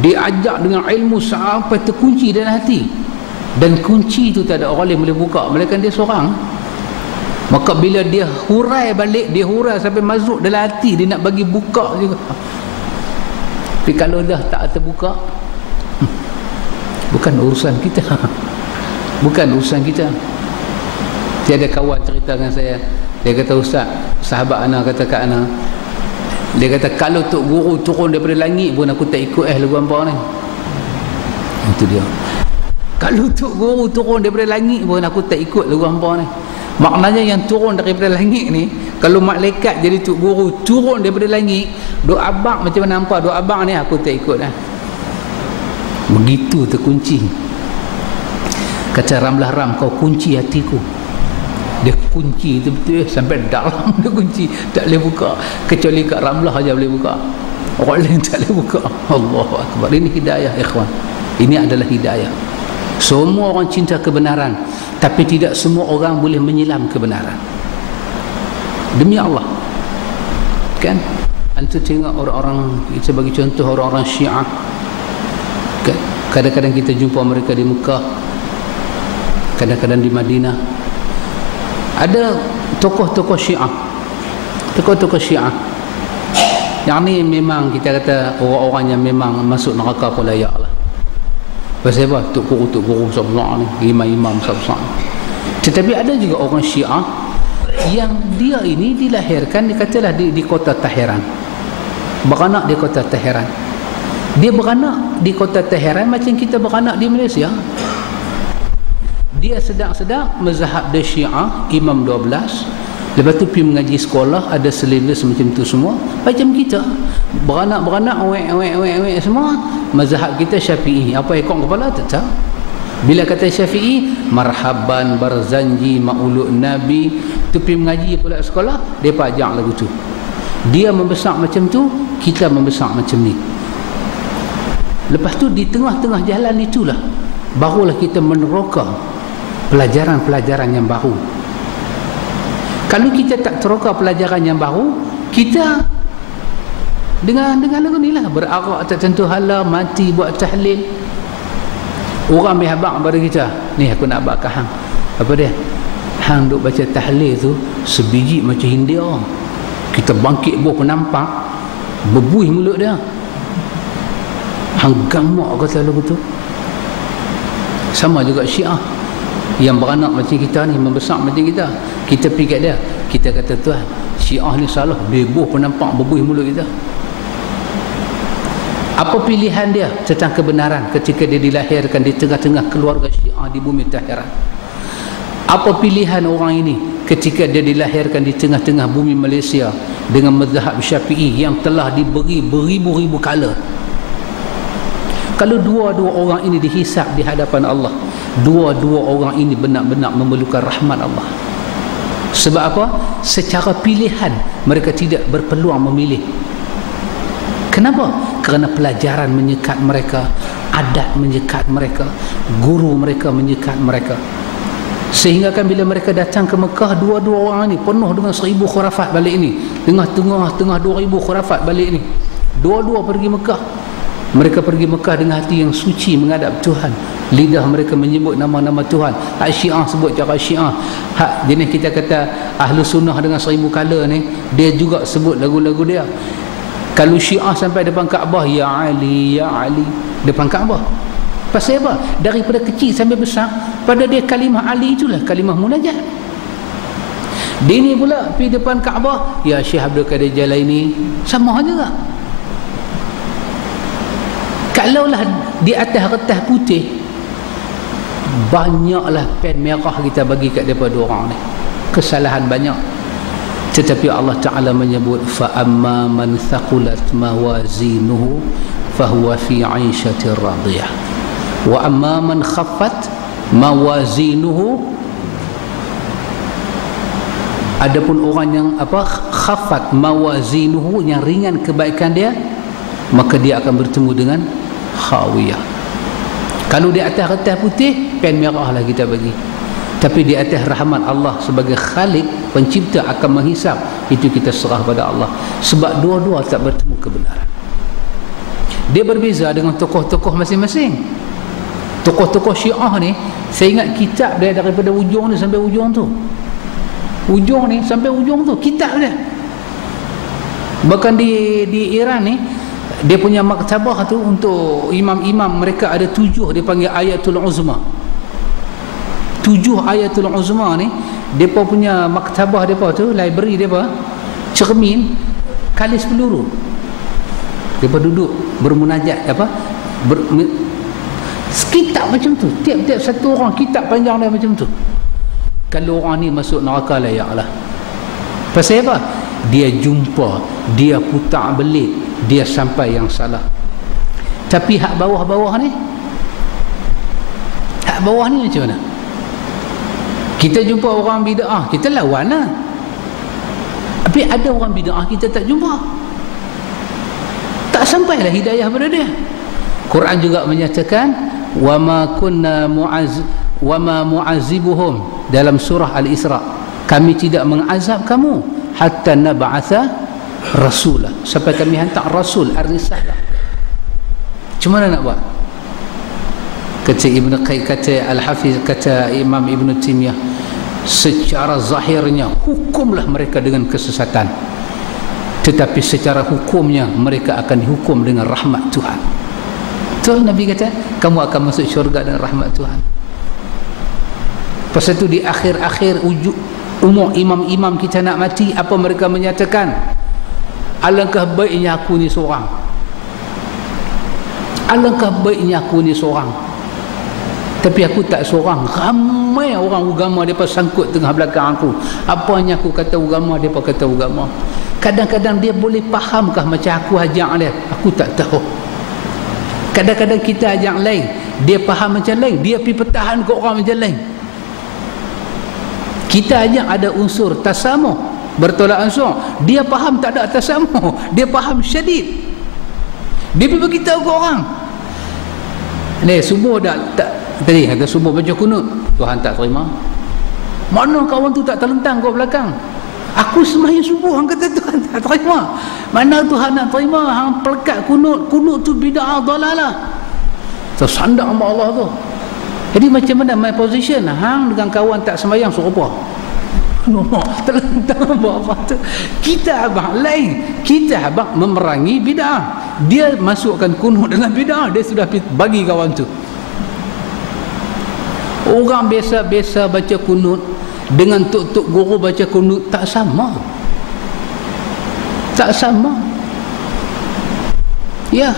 diajak dengan ilmu sampai terkunci dalam hati, dan kunci itu tak ada orang lain boleh buka melainkan dia seorang. Maka bila dia hurai balik, dia hurai sampai masuk dalam hati, dia nak bagi buka juga. Tapi kalau dah tak terbuka, bukan urusan kita. Bukan urusan kita. Tiada kawan cerita dengan saya, dia kata, "Ustaz, sahabat ana kata kat ana, dia kata kalau tok guru turun daripada langit pun aku tak ikut lagu hangpa ni." Itu dia. Kalau tok guru turun daripada langit pun aku tak ikut lagu hangpa ni. Maknanya yang turun daripada langit ni, kalau malaikat jadi tok guru turun daripada langit, dok abang macam mana nampak dok abang ni aku tak ikut dah. Begitu terkunci. Kata Ramlah Ram, kau kunci hatiku. Dia kunci itu betul sampai dalam, dia kunci, tak boleh buka, kecuali kat Ramlah aja boleh buka, orang lain tak boleh buka. Allahu Akbar. Ini hidayah, ikhwan. Ini adalah hidayah. Semua orang cinta kebenaran, tapi tidak semua orang boleh menyelam kebenaran. Demi Allah, kan? Antum tengok orang-orang, kita bagi contoh orang-orang Syiah, kan? Kadang-kadang kita jumpa mereka di Mekah, kadang-kadang di Madinah. Ada tokoh-tokoh Syiah, tokoh-tokoh Syiah yang ni memang kita kata orang-orang yang memang masuk neraka pun layak lah. Pasal apa? Tok guru besar-besar ni, imam-imam besar-besar. Tetapi ada juga orang Syiah yang dia ini dilahirkan, dikatalah di kota Tehran, beranak di kota Tehran. Dia beranak di kota Tehran macam kita beranak di Malaysia. Dia sedang-sedang mazhab dia Syiah, imam 12, lepas tu pergi mengaji sekolah, ada syllabus macam tu semua, macam kita beranak-beranak wek semua. Mazhab kita Syafi'i, apa ekor kepala tak tahu. Bila kata Syafi'i, marhaban barzanji maulud nabi, tu pergi mengaji pula sekolah, dia pajak lagu tu. Dia membesar macam tu, kita membesar macam ni. Lepas tu di tengah-tengah jalan itulah barulah kita meneroka pelajaran-pelajaran yang baru. Kalau kita tak teroka pelajaran yang baru, kita dengan lagu ni lah, berarak tak tentu hala, mati buat tahlil. Orang ambil habaq pada kita, ni aku nak abak hang, apa dia, hang duk baca tahlil tu sebiji macam India, kita bangkit buah penampak berbuih mulut dia, hang gamak kata lagu tu. Sama juga Syiah yang beranak macam kita ni, membesar macam kita, kita pergi kat dia, kita kata tuan Syiah ni salah, bebuh penampak berbuih mulut kita. Apa pilihan dia tentang kebenaran ketika dia dilahirkan di tengah-tengah keluarga Syiah di bumi Tehran? Apa pilihan orang ini ketika dia dilahirkan di tengah-tengah bumi Malaysia dengan mazhab Syafi'i yang telah diberi beribu-ribu kala? Kalau dua-dua orang ini dihisap di hadapan Allah, dua-dua orang ini benar-benar memerlukan rahmat Allah. Sebab apa? Secara pilihan mereka tidak berpeluang memilih. Kenapa? Kerana pelajaran menyekat mereka, adat menyekat mereka, guru mereka menyekat mereka. Sehingga kan bila mereka datang ke Mekah, dua-dua orang ini penuh dengan 1000 khurafat balik ini, tengah 2000 khurafat balik ini. Dua-dua pergi Mekah. Mereka pergi Mekah dengan hati yang suci menghadap Tuhan. Lidah mereka menyebut nama-nama Tuhan. Hak Syiah sebut cara Syiah. Hak jenis kita kata Ahlu Sunnah dengan 1000 kala ni, dia juga sebut lagu-lagu dia. Kalau Syiah sampai depan Kaabah, Ya Ali, Ya Ali, depan Kaabah. Pasal apa? Daripada kecil sampai besar, pada dia kalimah Ali itulah kalimah munajat. Dia ni pula pergi depan Kaabah, Ya Syekh Abdul Qadir Jalaini, sama juga. Kalaulah di atas kertas putih, banyaklah pen merah kita bagi kat daripada orang ni, kesalahan banyak. Tetapi Allah Ta'ala menyebut فَأَمَّا مَنْ ثَقُلَتْ مَوَازِينُهُ فَهُوَ فِي عَيْشَةٍ رَاضِيَةٍ وَأَمَّا مَنْ خَفَّتْ مَوَازِينُهُ. Adapun orang yang khafat mawazinuhu, yang ringan kebaikan dia, maka dia akan bertemu dengan khawiyah. Kalau di atas kertas putih, pen merah lah kita bagi. Tapi di atas rahmat Allah sebagai Khalik, pencipta, akan menghisap, itu kita serah pada Allah. Sebab dua-dua tak bertemu kebenaran. Dia berbeza dengan tokoh-tokoh masing-masing. Tokoh-tokoh Syiah ni, saya ingat kitab dia daripada ujung ni sampai ujung tu. Ujung ni sampai ujung tu kitab dia. Bahkan di Iran ni, dia punya maktabah tu untuk imam-imam mereka ada 7, dia panggil Ayatul Uzma. 7 Ayatul Uzma ni, depa punya maktabah depa tu, library depa, cermin kalis peluru. Depa duduk bermunajat kitab macam tu, tiap-tiap satu orang kitab panjang dia macam tu. Kalau orang ni masuk neraka layak lah. Pasal apa? Dia jumpa, dia putar belit, dia sampai yang salah. Tapi hak bawah-bawah ni, hak bawah ni macam mana? Kita jumpa orang bid'ah, kita lawan lah. Tapi ada orang bid'ah kita tak jumpa, tak sampailah hidayah pada dia. Quran juga menyatakan wama mu'azibuhum dalam surah Al-Isra, kami tidak mengazab kamu hatta nab'atha rasulah, sampai kami hantar rasul ar-risalah. Macam mana nak buat? Kata Ibn Qayyim, kata Al-Hafiz, kata Imam Ibn Taymiyah, secara zahirnya hukumlah mereka dengan kesesatan, tetapi secara hukumnya mereka akan dihukum dengan rahmat Tuhan. Betul Nabi kata, kamu akan masuk syurga dengan rahmat Tuhan. Pasal itu di akhir-akhir umur imam-imam kita nak mati, apa mereka menyatakan? Alangkah baiknya aku ni seorang, alangkah baiknya aku ni seorang, tapi aku tak seorang, ramai orang agama mereka sangkut tengah belakang aku. Apanya aku kata agama, mereka kata agama. Kadang-kadang dia boleh fahamkah macam aku ajak dia? Aku tak tahu. Kadang-kadang kita ajak lain, dia faham macam lain, dia pergi pertahan ke orang macam lain. Kita ajak ada unsur tasamuh, bertolak ansur, dia faham tak ada tasamuh, dia faham syadid, dia pergi beritahu ke orang. Ni subuh tak tadi kata subuh baca kunut, Tuhan tak terima. Mana kawan tu tak terlentang kau belakang? Aku sembahyang subuh, hang kata Tuhan tak terima. Mana Tuhan nak terima? Hang pelekat kunut, kunut tu bid'ah dalalah. Tersandak sama Allah tu. Jadi macam mana my position? Hang dengan kawan tak sembahyang suruh apa? Terlentang apa tu? Kita abang lain, kita abang memerangi bid'ah. Dia masukkan kunut dalam bid'ah, dia sudah bagi kawan tu. Orang biasa-biasa baca kunut dengan tok-tok guru baca kunut tak sama. Tak sama. Ya.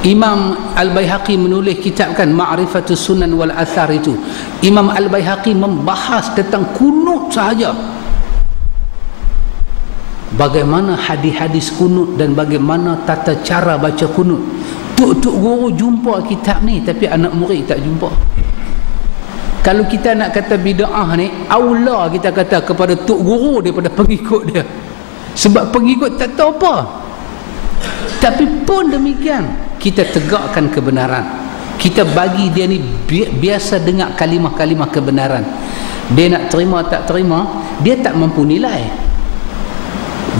Imam Al-Baihaqi menulis kitab kan Ma'rifatus Sunan wal Athar itu. Imam Al-Baihaqi membahas tentang kunut sahaja. Bagaimana hadis-hadis kunut dan bagaimana tata cara baca kunut. Tok-tok guru jumpa kitab ni tapi anak murid tak jumpa. Kalau kita nak kata bid'ah ni, aula kita kata kepada tok guru daripada pengikut dia. Sebab pengikut tak tahu apa. Tapi pun demikian, kita tegakkan kebenaran. Kita bagi dia ni biasa dengar kalimah-kalimah kebenaran. Dia nak terima tak terima, dia tak mampu nilai.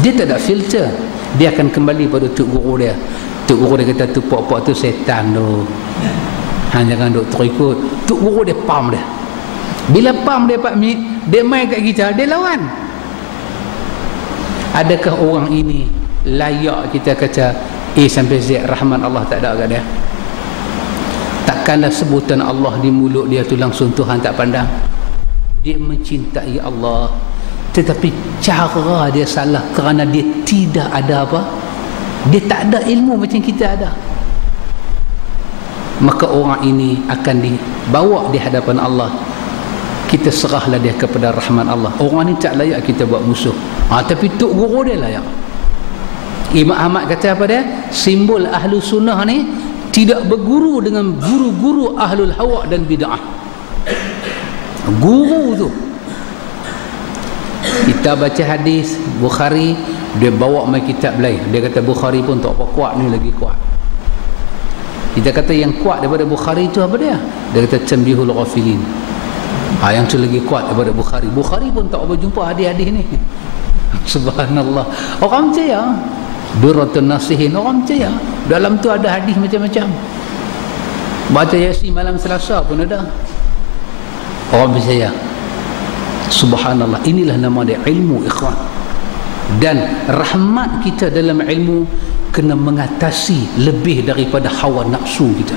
Dia tak ada filter. Dia akan kembali pada tok guru dia. Tok guru dia kata tu pok-pok tu setan tu. Jangan duk terikut. Tok guru dia pam dia. Bila pam dia Pak Mit, dia main kat kita, dia lawan. Adakah orang ini layak kita kata A sampai Z rahman Allah tak ada kat dia? Takkanlah sebutan Allah di mulut dia tu langsung Tuhan tak pandang. Dia mencintai Allah, tetapi cara dia salah kerana dia tidak ada apa? Dia tak ada ilmu macam kita ada. Maka orang ini akan dibawa di hadapan Allah. Kita serahlah dia kepada rahman Allah. Orang ni tak layak kita buat musuh. Tapi tok guru dia layak. Imam Ahmad kata apa dia? Simbol ahlu sunnah ni tidak berguru dengan guru-guru ahlul hawa dan bid'ah. Guru tu, kita baca hadis Bukhari, dia bawa mai kitab lain. Dia kata Bukhari pun tak apa kuat, ni lagi kuat. Kita kata yang kuat daripada Bukhari itu apa dia? Dia kata Tanbihul Ghafilin. Yang tu lagi kuat daripada Bukhari. Bukhari pun tak apa jumpa hadis-hadis ni. Subhanallah. Orang percaya. Durratun Nasihin, orang percaya. Dalam tu ada hadis macam-macam. Baca Yasin malam Selasa pun ada. Orang percaya. Subhanallah, inilah nama dia ilmu, ikhwan. Dan rahmat kita dalam ilmu kena mengatasi lebih daripada hawa nafsu kita.